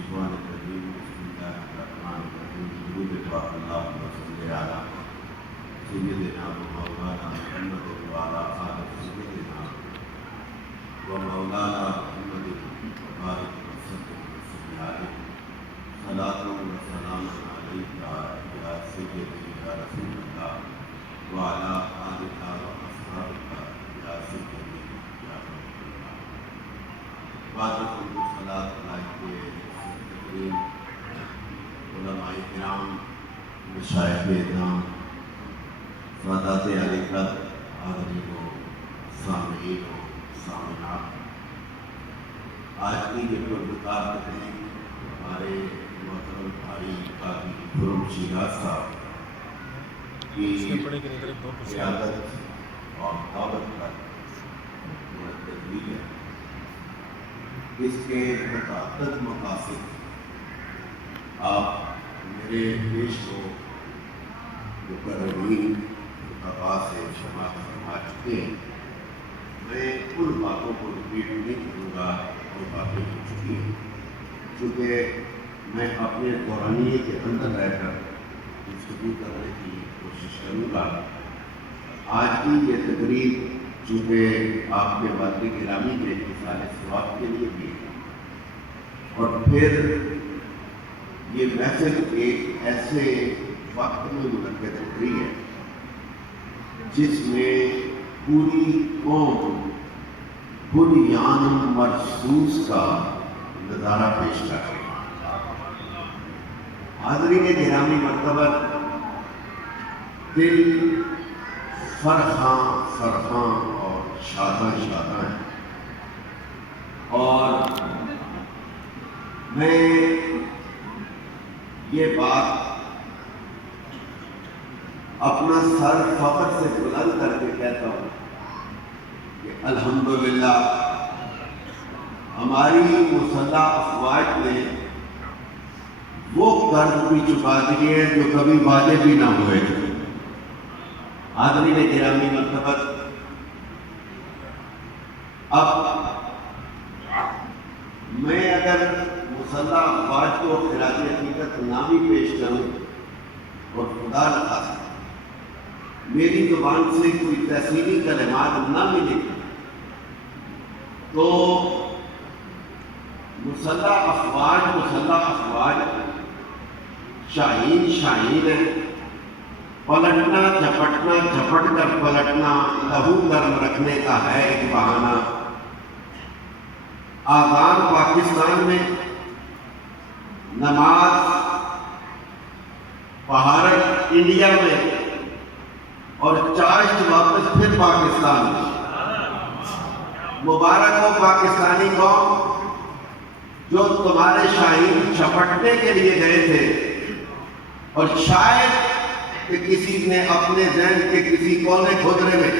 الشیطان الرجیم بسم اللہ الرحمن الرحیم درود پاک اللہم صلی علی سیدنا و مولانا محمد وعلی آل سیدنا و مولانا محمد وبارک وسلم علیہ صلاۃ و سلام علیک یا سیدی یا رسول اللہ وعلی آلک و اصحابک یا سیدی یا رسول اللہ بعد صلاۃ علیہ علماء کرام مشائخ اکرام سادات علی قدر حاضرین و سامعین و سامعات، آج کی یہ پروگرام تقریب ہمارے محترم بھائی قاضی خرم شیراز صاحب کی قیادت اور دعوت پر منعقد ہوئی ہے۔ اس کے متعدد مقاصد آپ میرے پیش کو مقررین خطا سے شمار فرما چکے ہیں۔ میں ان باتوں کو ریپیٹ نہیں کروں گا، وہ باتیں ہو چکی ہیں، چونکہ میں اپنے دورانیے کے اندر رہ کر گفتگو کرنے کی کوشش کروں گا۔ آج کی یہ تقریب چونکہ آپ کے والد گرامی کے اتصال ثواب کے لیے بھی ہے، اور پھر یہ محفل ایک ایسے وقت میں منعقد ہو رہی ہے جس میں پوری قوم بنیان مرصوص کا نظارہ پیش کر رہی ہے۔ حاضرین گرامی مرتبہ، دل فرحاں فرحاں اور شاداں شاداں ہیں، اور میں یہ بات اپنا سر فخر سے بلند کر کے کہتا ہوں کہ الحمدللہ ہماری مسلح افواج نے وہ قرض بھی چکا دیے ہیں جو کبھی واجب بھی نہ ہوئے تھے۔ حاضرین گرامی مرتبہ، اب میں اگر مسلح افواج کو خراج عقیدت نہ بھی پیش کروں اور خدا نخواستہ میری زبان سے کوئی تحسینی کلمات نہ ملے تو مسلح افواج شاہین ہے، پلٹنا جھپٹنا جھپٹ کر پلٹنا لہو گرم رکھنے کا ہے ایک بہانہ۔ آزاد پاکستان میں نماز، بھارت انڈیا میں، اور چاشت واپس پھر پاکستان میں۔ مبارک ہو پاکستانی قوم جو تمہارے شاہین چھپٹنے کے لیے گئے تھے، اور شاید کہ کسی نے اپنے ذہن کے کسی کونے کھودرے میں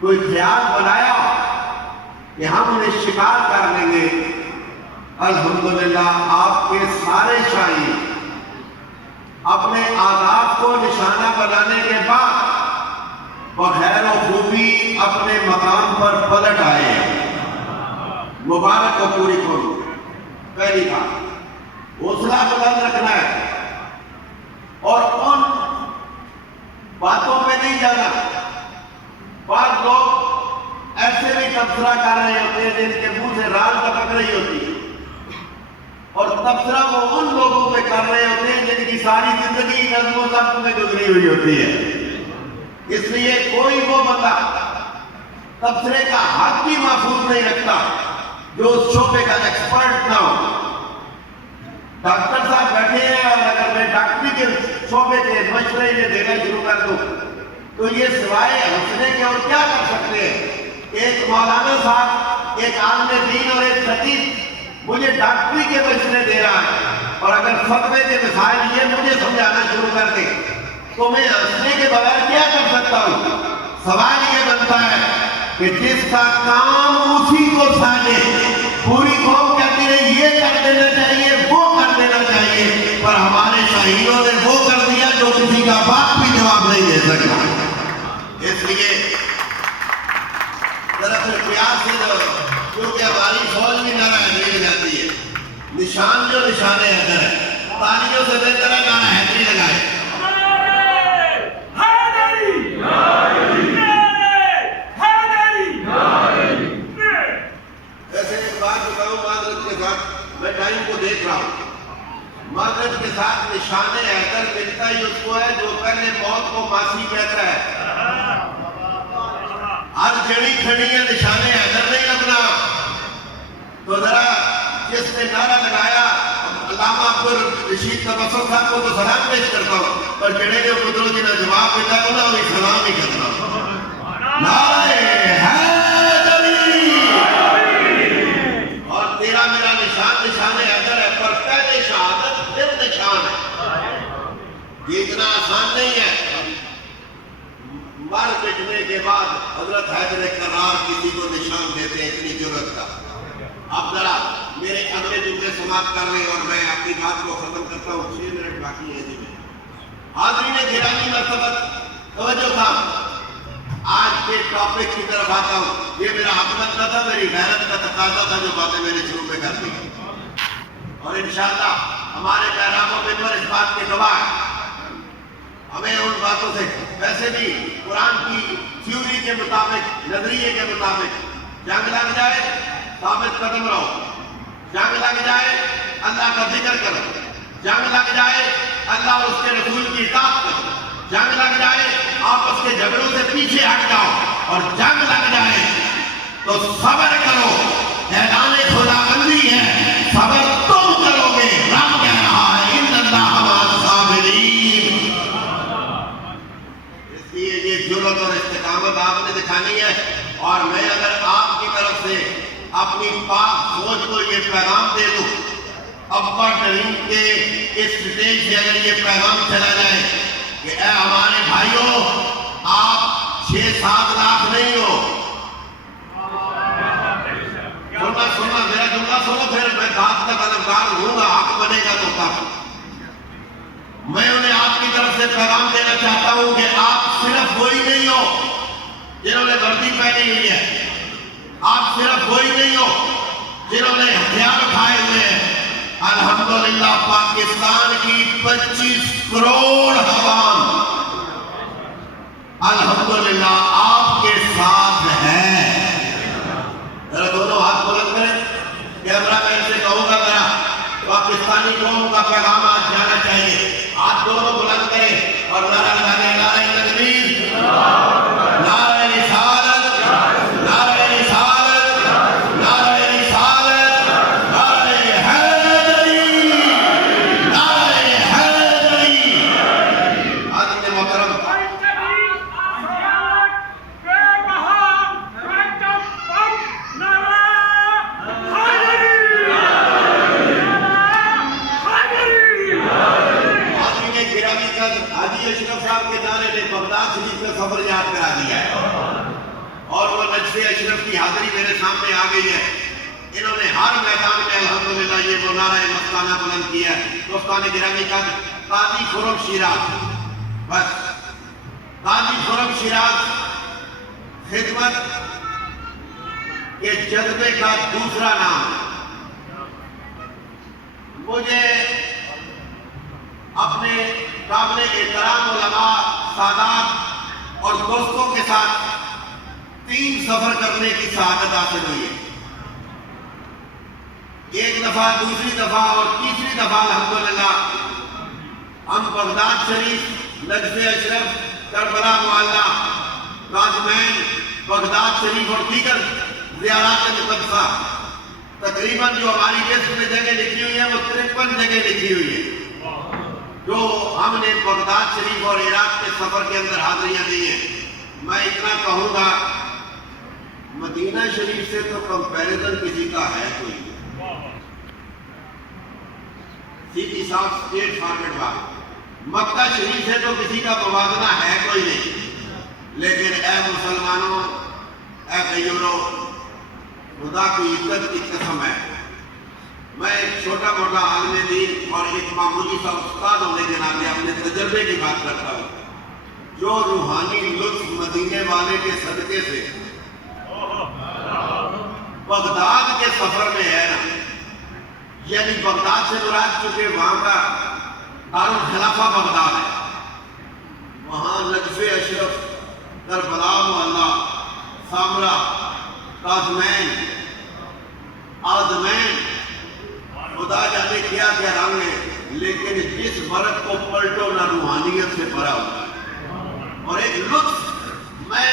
کوئی خیال بنایا کہ ہم انہیں شکار کر لیں گے۔ الحمدللہ آپ کے سارے شاہین اپنے آداب کو نشانہ بنانے کے بعد بخیر و خوبی اپنے مقام پر پلٹ آئے ہیں۔ مبارک و پوری قوم۔ پہلی بات، حوصلہ بلند رکھنا ہے اور ان باتوں پہ نہیں جانا۔ بعض لوگ ایسے بھی تبصرہ کر رہے ہوتے ہیں جن کے منہ سے رال ٹپک رہی ہوتی ہے، اور تبصرہ وہ ان لوگوں پہ کر رہے ہوتے ہیں جن کی ساری زندگی نظم و ضبط میں گزری ہوئی ہوتی ہے۔ اس لیے کوئی وہ بندہ تبصرے کا حق بھی محفوظ نہیں رکھتا جو اس شعبے کا ایکسپرٹ نہ ہو۔ ڈاکٹر صاحب بیٹھے ہیں، اور اگر میں ڈاکٹری کے شعبے کے مشورے یہ دینا شروع کر دوں تو یہ سوائے ہنسنے کے اور کیا کر سکتے ہیں؟ ایک مولانا صاحب، ایک عالم دین اور ایک خطیب مجھے ڈاکٹری کے مشورے دے رہا ہے، اور اگر فتوے کے مسائل یہ مجھے سمجھانا شروع کر دے تو میں ہنسنے کے بغیر کیا کر سکتا ہوں؟ سوال یہ بنتا ہے کہ جس کا کام اسی کو ساجے، پوری قوم کہتی ہے یہ کر دینا چاہیے، وہ کر دینا چاہیے، پر ہمارے شہیدوں نے وہ کر دیا جو کسی کا باپ بھی جواب نہیں دے سکتا۔ اس لیے طرف پیاس سے کیونکہ ہماری فوج بھی نعرہ حیدری جاتی ہے، نشان جو نشان حیدر ہے، تالیوں سے بہتر ہے نعرہ حیدری لگائے۔ ایسے ایک بات بتاؤں معذرت کے ساتھ، میں ٹائم کو دیکھ رہا ہوں، معذرت کے ساتھ نشان حیدر ملتا ہی اس کو ہے جو پہلے موت کو ماسی کہتا ہے۔ ہر جڑی کھڑی ہے نشان حیدر نہیں لگنا۔ تو ذرا جس نے نعرہ لگایا علامہ عبدالرشید تبسم صاحب کو تو سلام پیش کرتا ہوں، پر جڑے جو قدروں جنہیں جواب دیتا ہے انہیں بھی سلام ہی کرتا ہوں۔ نعرہ حیدری! اور تیرا میرا نشان نشان حیدر ہے، پر پہلے شہادت پھر نشان ہے۔ یہ اتنا آسان نہیں ہے۔ مر مٹنے کے بعد حضرت حیدر کرار کسی کو نشان دیتے ہیں، اتنی جرأت کا۔ اب ذرا میرے اگلے جملے سماعت کر رہے اور میں اپنی بات کو ختم کرتا ہوں، 6 منٹ باقی ہے جی میں۔ حاضرین گرامی مرتبت توجہ تھا، آج کے ٹاپک کی طرف آتا ہوں۔ یہ میرا حق بنتا تھا، میری غیرت کا تقاضا تھا، جو باتیں میں نے شروع میں کر دی، اور انشاءاللہ ہمارے پیغاموں پہ پر اس بات کے گواہ ہمیں ان باتوں سے، ویسے بھی قرآن کی تھیوری کے مطابق، نظریے کے مطابق، جنگ لگ جائے ثابت قدم رہو، جنگ لگ جائے اللہ کا ذکر کرو، جنگ لگ جائے اللہ اور اس کے رسول کی اطاعت کرو، جنگ لگ جائے آپس کے جھگڑوں سے پیچھے ہٹ جاؤ، اور جنگ لگ جائے تو صبر کرو۔ اعلان خداوندی ہے، صبر تم کرو گے، رب کہہ رہا ہے ان اللہ مع الصابرین۔ اس لیے یہ جرأت اور استقامت آپ نے دکھانی ہے، اور میں اگر آپ کی طرف سے اپنی پاک سوچ کو یہ پیغام دے دوں، ابا ٹرین کے اس سٹیج سے اگر یہ پیغام چلا جائے کہ اے ہمارے بھائیوں، آپ 6-7 لاکھ نہیں ہو۔ سننا میرا جملہ سنو، پھر میں داد کا طلبگار ہوں گا، حق بنے گا تو کافی۔ میں انہیں آپ کی طرف سے پیغام دینا چاہتا ہوں کہ آپ صرف وہی نہیں ہو جنہوں نے وردی پہنی ہوئی ہے، آپ صرف وہی نہیں ہو جنہوں نے ہتھیار اٹھائے ہوئے ہیں۔ الحمدللہ پاکستان کی 25 کروڑ عوام الحمدللہ آپ کے ساتھ ہے۔ ذرا دونوں ہاتھ بلند کریں، کیمرہ مین سے کہوں گا ذرا پاکستانی قوم کا پیغام آج جانا چاہیے۔ ہاتھ دونوں بلند کریں اور نعرہ لگانے، نعرہ تکبیر، نعرہ رسالت، نعرہ رسالت، نعرہ رسالت، نعرہ حیدری، نعرہ حیدری۔ حاضرین محترم، حاجی اشرف صاحب کے نعرے نے بغداد شریف کا سفر یاد کرا دیا ہے، اور وہ نجف اشرف کی حاضری میرے سامنے آ گئی ہے۔ انہوں نے ہر میدان میں الحمدللہ یہ وہ نعرہ مستانہ بلند کیا ہے۔ دوستان گرامی کا قاضی خرم شیراز، بس قاضی خرم شیراز خدمت کے جذبے کا دوسرا نام۔ مجھے اپنے قابل احترام علماء، سادات اور دوستوں کے ساتھ 3 سفر کرنے کی سعادت حاصل ہوئی ہے۔ ایک دفعہ، دوسری دفعہ اور تیسری دفعہ الحمدللہ ہم بغداد شریف، نجف اشرف، کربلا معلیٰ، کاظمین، بغداد شریف اور دیگر زیارات مقدسہ، تقریباً جو ہماری لسٹ میں جگہ لکھی ہوئی ہے وہ 53 جگہ لکھی ہوئی ہے، جو ہم نے بغداد شریف اور عراق کے سفر کے اندر حاضریاں دی ہیں۔ میں اتنا کہوں گا، مدینہ شریف سے تو کمپیریزن کسی کا ہے کوئی؟ سیدھی صاحب اسٹیٹ فارورڈ بات، مکہ شریف سے تو کسی کا موازنہ ہے کوئی نہیں۔ لیکن اے مسلمانوں، اے غیوروں، خدا کی عزت کی قسم ہے، میں ایک چھوٹا موٹا عالم دین اور ایک معمولی سا استاد ہونے کے ناطے اپنے تجربے کی بات کرتا ہوں۔ جو روحانی لطف مدینے والے کے صدقے سے بغداد کے سفر میں ہے نا، یعنی بغداد سے مراد چونکہ وہاں کا دارالخلافہ بغداد ہے، وہاں نجف اشرف، کربلا معلیٰ، سامرا، کاظمین، آزمین، خدا جانے کیا کیا رنگ ہے، لیکن جس برق کو پلٹو نہ روحانیت سے بھرا ہوتا ہے۔ اور ایک لطف میں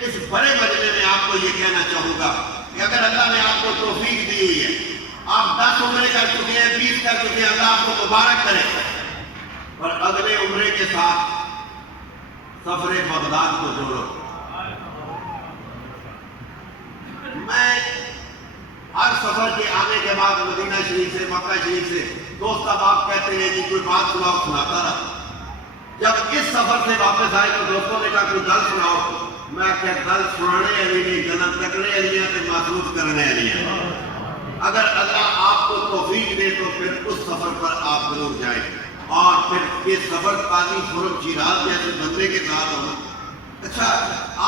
اس بڑے مجمع میں آپ کو یہ کہنا چاہوں گا کہ اگر اللہ نے آپ کو توفیق دی ہوئی ہے، آپ 10 عمرے کر چکے ہیں، 20 کر چکے ہیں، اللہ آپ کو مبارک کرے، اور اگلے عمرے کے ساتھ سفر بغداد کو جوڑو۔ میں ہر سفر کے آنے کے بعد مدینہ شریف سے، مکہ شریف سے دوست احباب کہتے ہیں جی کوئی بات سناتا رہا۔ جب اس سفر سے واپس آئے تو دوستوں نے کہا کوئی گل سناؤ، میں کہ گل سنانے والی نہیں، گلاں تکنے والی تے محسوس کرنے والی۔ اگر اللہ آپ کو توفیق دے تو پھر اس سفر پر آپ ضرور جائیں، اور پھر یہ سفر قاضی خرم شیراز جیسے بندے کے ساتھ ہونا۔ اچھا،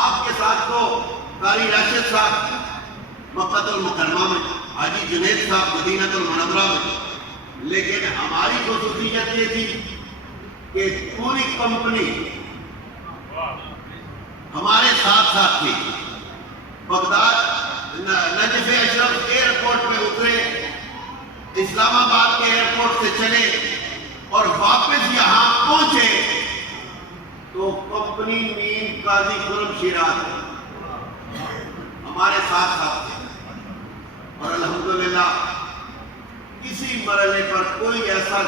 آپ کے ساتھ تو قاری راشد صاحب مکہ المکرمہ میں، حاجی جنید صاحب مدینہ المنورہ میں، لیکن ہماری خصوصیت یہ تھی کہ پوری کمپنی ہمارے ساتھ ساتھ تھی۔ بغداد نجف اشرف ایئرپورٹ پہ اترے، اسلام آباد کے ایئرپورٹ سے چلے اور واپس یہاں پہنچے تو کمپنی مین قاضی خرم شیراز ہمارے ساتھ ساتھ تھے، اور الحمدللہ کسی مرحلے پر کوئی ایسا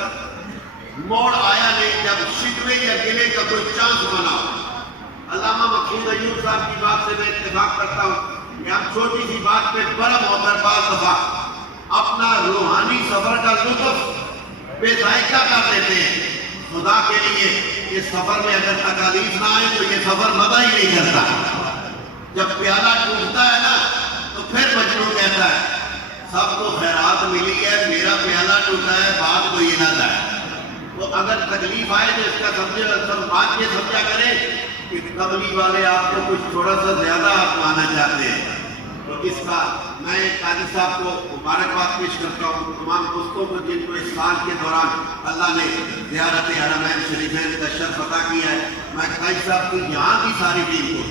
موڑ آیا نہیں جب شکوے یا گلے کا کوئی چانس بنا۔ علامہ مقصود ایوب صاحب کی بات سے میں اتفاق کرتا ہوں کہ ہم چھوٹی سی بات پہ برم ہو کر بعض دفعہ اپنا روحانی سفر کا لطف بے ذائقہ کر دیتے ہیں۔ خدا کے لیے اس سفر میں اگر تکالیف نہ آئے تو یہ سفر مزہ ہی نہیں کرتا۔ جب پیالہ ٹوٹتا ہے نا تو پھر مجنون کہتا ہے سب کو خیرات ملی ہے، میرا پیالہ ٹوٹا ہے، بات کو یہ نہ جائے۔ تو اگر تکلیف آئے تو اس کا سب بات یہ سمجھا کریں کہ قبلی والے آپ کو کچھ تھوڑا سا زیادہ آنا چاہتے ہیں۔ تو اس کا میں قاضی صاحب کو مبارکباد پیش کرتا ہوں، تمام دوستوں کو جن کو اس سال کے دوران اللہ نے زیارت حرمین شریفین کا شرف عطا کیا ہے۔ میں قاضی صاحب کی یہاں کی ساری ٹیم کو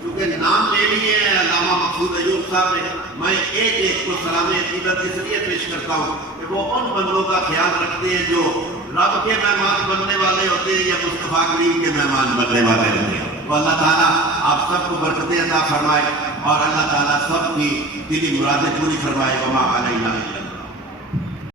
کیونکہ نام لے لیے ہیں علامہ مقصود ایوب صاحب نے، میں ایک ایک کو سلام عقیدت اس لیے پیش کرتا ہوں کہ وہ ان بندوں کا خیال رکھتے ہیں جو رب کے مہمان بننے والے ہوتے ہیں یا مصطفیٰ کریم کے مہمان بننے والے ہوتے ہیں۔ تو اللہ تعالیٰ آپ سب کو برکتیں عطا فرمائے اور اللہ تعالیٰ سب کی دلی مرادیں پوری فرمائے۔ وما علینا الا